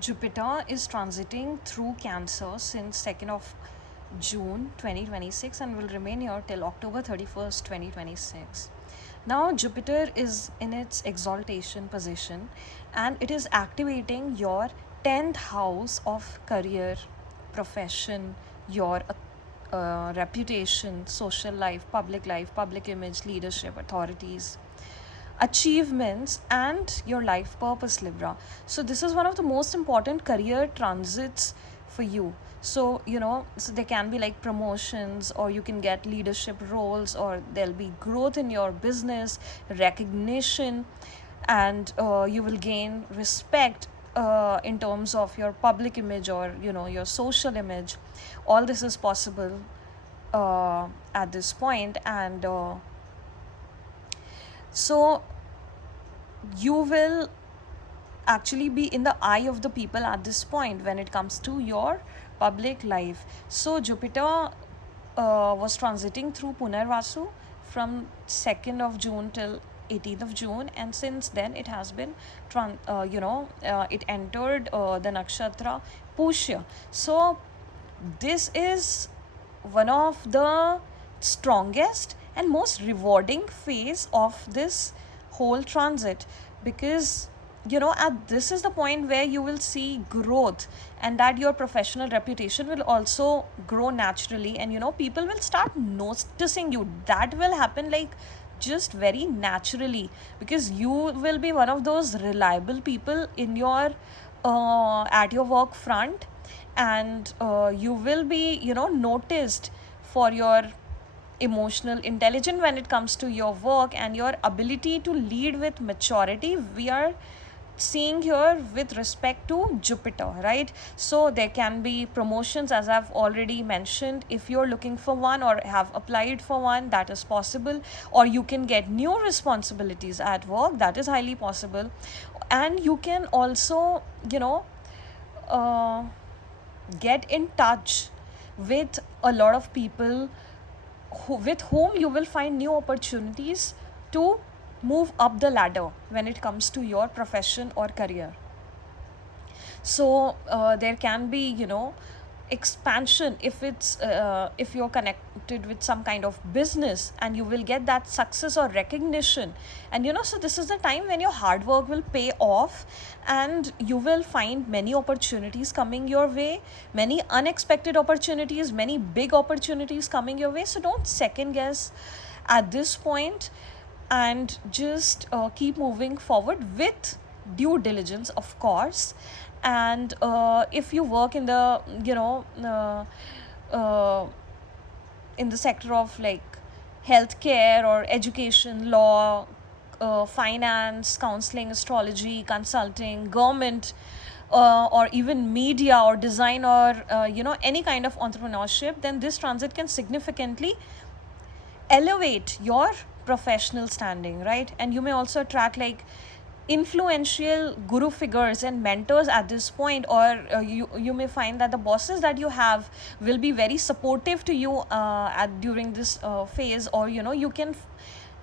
Jupiter is transiting through Cancer since 2nd of June 2026 and will remain here till October 31st, 2026. Now, Jupiter is in its exaltation position and it is activating your 10th house of career, profession, your reputation, social life, public image, leadership, authorities, achievements, and your life purpose, Libra. So this is one of the most important career transits for you. So so there can be like promotions, or you can get leadership roles, or there'll be growth in your business, recognition, and you will gain respect in terms of your public image, or your social image. All this is possible at this point, and so you will actually be in the eye of the people at this point when it comes to your public life. So Jupiter was transiting through Punarvasu from 2nd of June till 18th of June, and since then it has been it entered the nakshatra Pushya. So this is one of the strongest and most rewarding phase of this whole transit, because at this is the point where you will see growth, and that your professional reputation will also grow naturally, and people will start noticing you. That will happen like just very naturally, because you will be one of those reliable people in your at your work front, and you will be noticed for your emotional intelligence when it comes to your work, and your ability to lead with maturity we are seeing here with respect to Jupiter, right? So there can be promotions, as I've already mentioned. If you're looking for one or have applied for one, that is possible. Or you can get new responsibilities at work, that is highly possible. And you can also uh, get in touch with a lot of people with whom you will find new opportunities to move up the ladder when it comes to your profession or career. So there can be expansion if you're connected with some kind of business, and you will get that success or recognition. And so this is the time when your hard work will pay off, and you will find many opportunities coming your way, many unexpected opportunities, many big opportunities coming your way. So don't second guess at this point, and just keep moving forward with due diligence, of course. And if you work in the uh, in the sector of like healthcare or education, law, finance, counseling, astrology, consulting, government, or even media or design, or any kind of entrepreneurship, then this transit can significantly elevate your professional standing, right? And you may also attract like influential guru figures and mentors at this point, or you may find that the bosses that you have will be very supportive to you at during this phase, or you can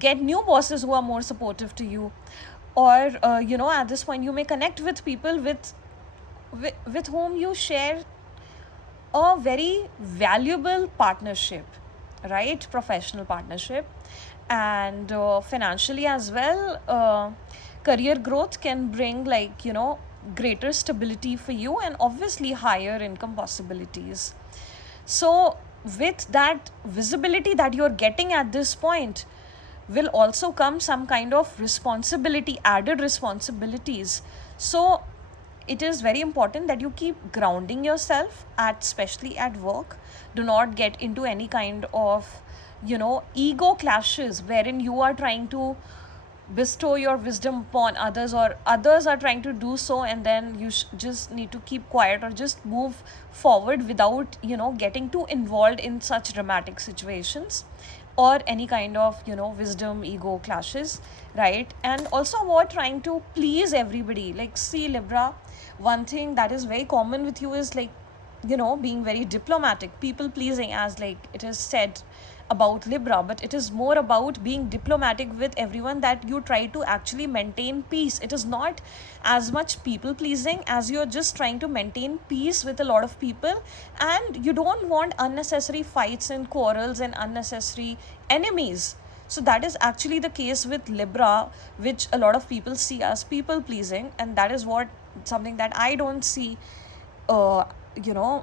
get new bosses who are more supportive to you. Or at this point you may connect with people with whom you share a very valuable partnership, right? Professional partnership. And financially as well, career growth can bring like greater stability for you, and obviously higher income possibilities. So with that visibility that you're getting at this point will also come some kind of responsibility, added responsibilities. So it is very important that you keep grounding yourself at, especially at work. Do not get into any kind of ego clashes wherein you are trying to bestow your wisdom upon others, or others are trying to do so, and then you just need to keep quiet or just move forward without getting too involved in such dramatic situations, or any kind of wisdom ego clashes, right? And also avoid trying to please everybody. Like, see, Libra, one thing that is very common with you is like being very diplomatic, people pleasing, as like it is said about Libra, but it is more about being diplomatic with everyone, that you try to actually maintain peace. It is not as much people pleasing as you're just trying to maintain peace with a lot of people, and you don't want unnecessary fights and quarrels and unnecessary enemies. So that is actually the case with Libra, which a lot of people see as people pleasing, and that is what something that I don't see uh,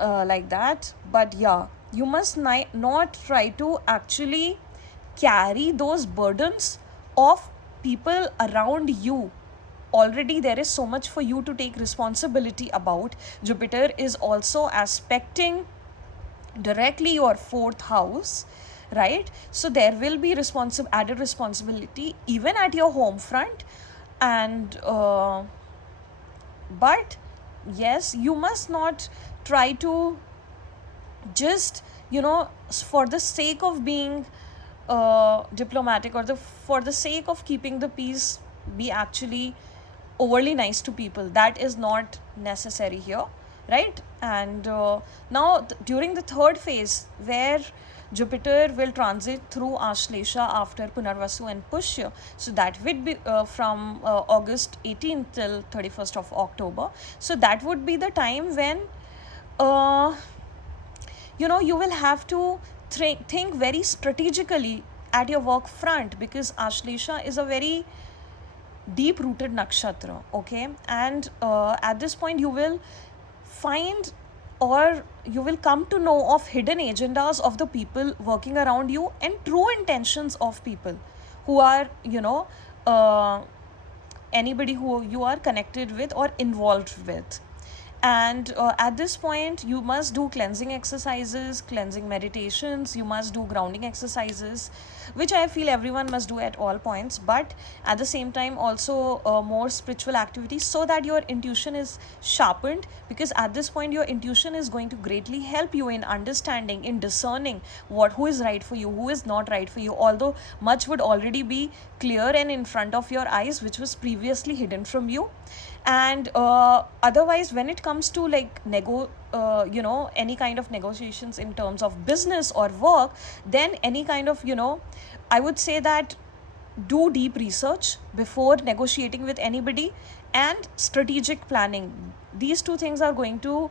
like that. But yeah, you must not try to actually carry those burdens of people around you. Already there is so much for you to take responsibility about. Jupiter is also aspecting directly your fourth house, right? So there will be added responsibility even at your home front. And but yes, you must not try to just for the sake of being diplomatic, or for the sake of keeping the peace, be actually overly nice to people. That is not necessary here, right? And now during the third phase, where Jupiter will transit through Ashlesha after Punarvasu and Pushya. So that would be from August 18th till 31st of October. So that would be the time when uh, you will have to think very strategically at your work front, because Ashlesha is a very deep rooted nakshatra, okay? And at this point you will find, or you will come to know of hidden agendas of the people working around you, and true intentions of people who are uh, anybody who you are connected with or involved with. And at this point you must do cleansing exercises, cleansing meditations, you must do grounding exercises, which I feel everyone must do at all points, but at the same time also more spiritual activities, so that your intuition is sharpened, because at this point your intuition is going to greatly help you in understanding, in discerning who is right for you, who is not right for you, although much would already be clear and in front of your eyes, which was previously hidden from you. And otherwise, when it comes to like any kind of negotiations in terms of business or work, then any kind of I would say that do deep research before negotiating with anybody, and strategic planning. These two things are going to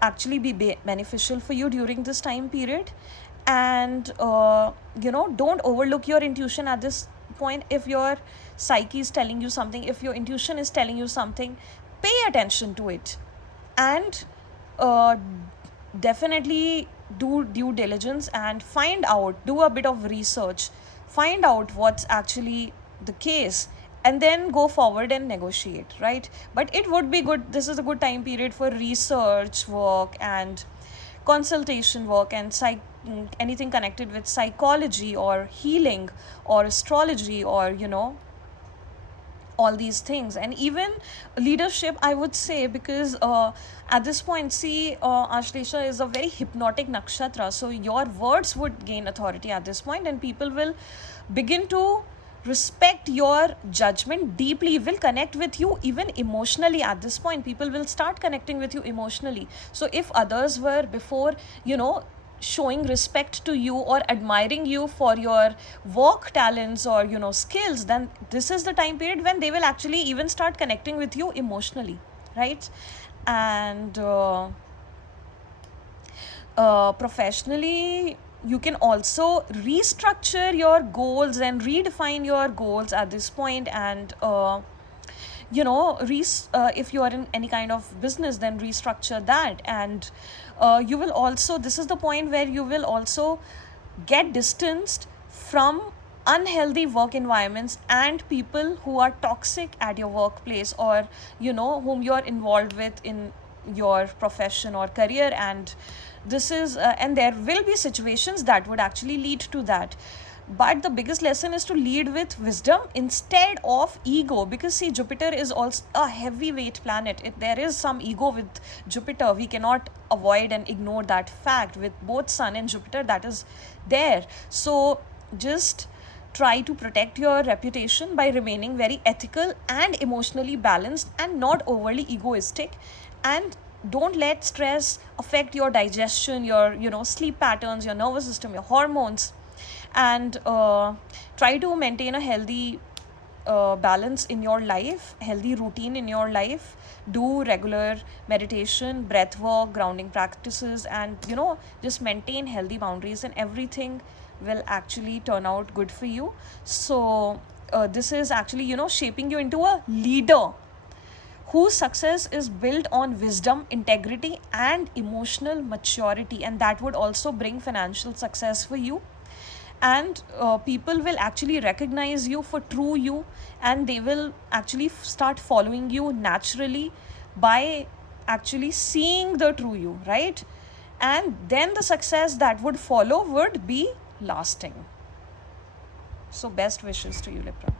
actually be beneficial for you during this time period. And don't overlook your intuition at this point. If your psyche is telling you something, if your intuition is telling you something, pay attention to it. And uh, definitely do due diligence and do a bit of research, find out what's actually the case, and then go forward and negotiate, right? But it would be good, this is a good time period for research work and consultation work, and anything connected with psychology or healing or astrology, or all these things. And even leadership, I would say, because at this point, see, Ashlesha is a very hypnotic nakshatra, so your words would gain authority at this point, and people will begin to respect your judgment deeply, will connect with you even emotionally. At this point, people will start connecting with you emotionally. So if others were before showing respect to you or admiring you for your work talents or skills, then this is the time period when they will actually even start connecting with you emotionally, right? And professionally, you can also restructure your goals and redefine your goals at this point. And if you are in any kind of business, then restructure that. And you will also, this is the point where you will also get distanced from unhealthy work environments and people who are toxic at your workplace, or whom you are involved with in your profession or career. And this is and there will be situations that would actually lead to that. But the biggest lesson is to lead with wisdom instead of ego, because see, Jupiter is also a heavyweight planet. There is some ego with Jupiter, we cannot avoid and ignore that fact. With both Sun and Jupiter, that is there. So just try to protect your reputation by remaining very ethical and emotionally balanced, and not overly egoistic. And don't let stress affect your digestion, your sleep patterns, your nervous system, your hormones. And try to maintain a healthy balance in your life, healthy routine in your life. Do regular meditation, breath work, grounding practices, and just maintain healthy boundaries, and everything will actually turn out good for you. So this is actually shaping you into a leader whose success is built on wisdom, integrity, and emotional maturity. And that would also bring financial success for you. And people will actually recognize you for true you, and they will actually start following you naturally by actually seeing the true you, right? And then the success that would follow would be lasting. So, best wishes to you, Libra.